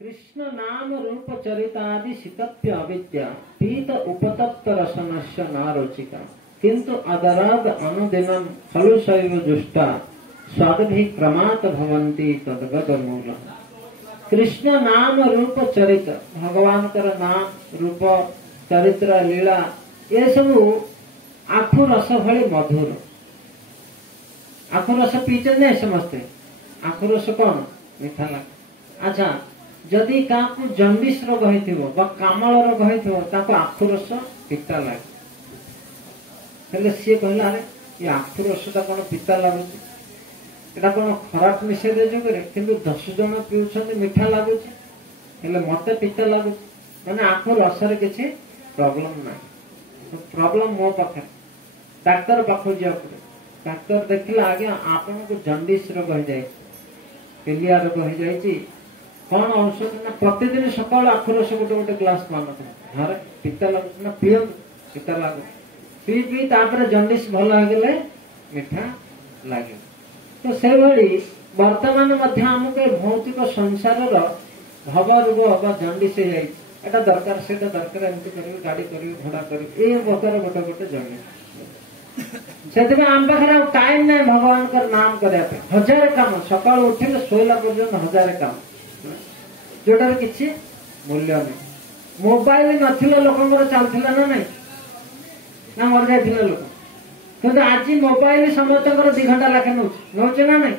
कृष्ण नाम रूप चरितादि शिकप्य अविद्या पीत उपतप्त रसनस्य नारोचिका किंतु अदराद अनुदिनम खलु शैव जुष्टा स्वादभि क्रमात् भवन्ति तद्गत मूल। कृष्ण नाम रूप चरित भगवान कर नाम रूप चरित्र लीला ये सब आखु रस भली मधुर। आखु रस पीछे नहीं समझते आखु रस कौन मीठा लगे। अच्छा जदि क्या जंडिस रोग हो कामल रोग हो आखु रस पिता लगे सी कहला अरे ये आखु रसटा कौन पिता लगुच एटा कौन खराब निषेध जुगे कि 10 जन पीछे मीठा लगुच मत पिता लगुच मैंने आखु रसर किसी प्रॉब्लम ना प्रॉब्लम मो पाखे डाक्तर पाखु जा डाक्तर देखला आज्ञा आपन को जंडिस रोग हो जाए पेलिया रोग हो जाए कौन औषध ना प्रतिदिन सकाल आखु रस गोटे गोटे ग्लास मान हाँ पिता लगुच ना पीओ पिता लगु पी पी तापर जंडिस भल होगले मीठा लगे। तो से भली वर्तमान मध्य आमको भौतिक संसार भव रोग जंडिस एटा दरकार से दरकार एमती कर गाड़ी कर घोड़ा कर प्रकार गोटे गोटे जंडिस से आम पाखे टाइम ना भगवान का नाम करने हजार काम सका उठे शोला पर्यटन हजार काम जोटार किसी मूल्य नहीं। मोबाइल नथिला लोकंर चलता ना नहीं ना मर जाए लोक किंतु आज मोबाइल समस्त 2 घंटा लाखे नौचे ना नहीं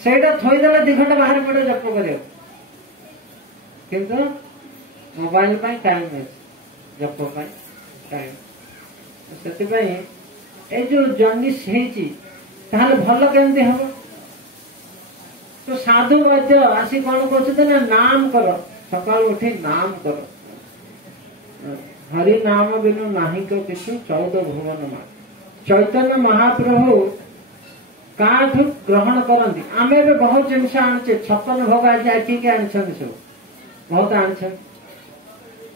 सेटा थोईदेला 2 घंटा बाहर पड़े जप कर किंतु मोबाइल टाइम नहीं जप टाइम से जो जंडिस भल केमती हम तो साधु वैद्य आसी कौन कहते ना नाम कर सकाल उठी नाम कर हरि नाम बिनु नाही को किछु 14 भुवन मा चैतन्य महाप्रभु काठू ग्रहण करती आम ए बहुत जिनस आने 56 भोग आज आखिक आनी सब बहुत आनी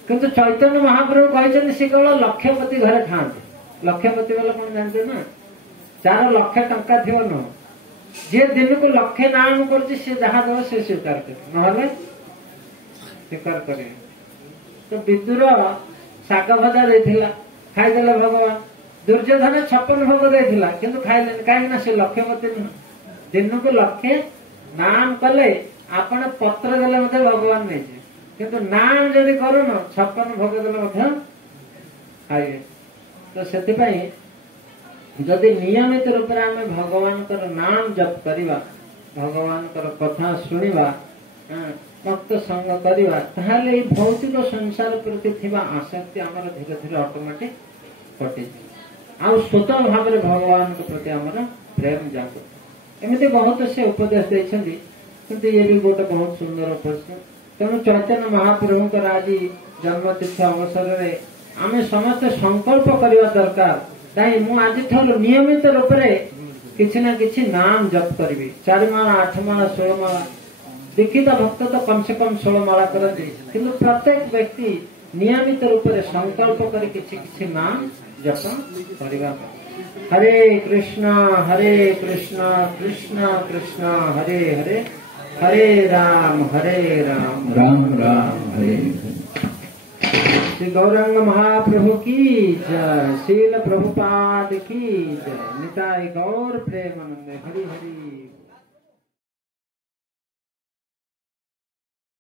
किंतु चैतन्य महाप्रभु कहते सी केवल लक्षपति घरे खाते लक्षपति बोले कौन जानते ना 4 लाख टंका थी न जे दिन को लक्षे नाम कर जहाँ देव से स्वीकार कर स्वीकार करे। तो विदुर शाग भजा देथिला खाईदेले भगवान दुर्योधन 56 भोग देथिला किंतु खाइले कहीं से लक्षपति नुह दिन को लक्षे नाम कले आपण पत्र देले मते भगवान नहीं किंतु नाम जदि करूँ 56 भोग देले खाइए। तो से जदि नियमित रूप में आम भगवान नाम जप करवा भगवान कथा शुणा भक्त संग करवा ताहले भौतिक संसार प्रति थिबा आसक्ति आमर धीरे धीरे ऑटोमेटिक कटि आ स्वतः भाव में भगवान के प्रति आमर प्रेम जागृत एमती बहुत से उपदेश देछंदी किंतु ये भी गोटे बहुत सुंदर उपदेश। तेणु चैतन्य महाप्रभु आज जन्मतिथि अवसर में आम समस्त संकल्प करवा दरकार ताई मु आज नियमित रूप से किसी ना किसी नाम जप करी 4 माला 8 माला 16 माला दीक्षित भक्त तो कम से कम 16 माला करते किंतु प्रत्येक व्यक्ति नियमित रूप से संकल्प कर किसी नाम जप करवा। हरे कृष्णा कृष्ण कृष्ण हरे हरे हरे राम राम राम हरे श्री गौरांग महाप्रभु की जय शील प्रभुपाद की जय निताई गौर प्रेमानंद हरि हरि।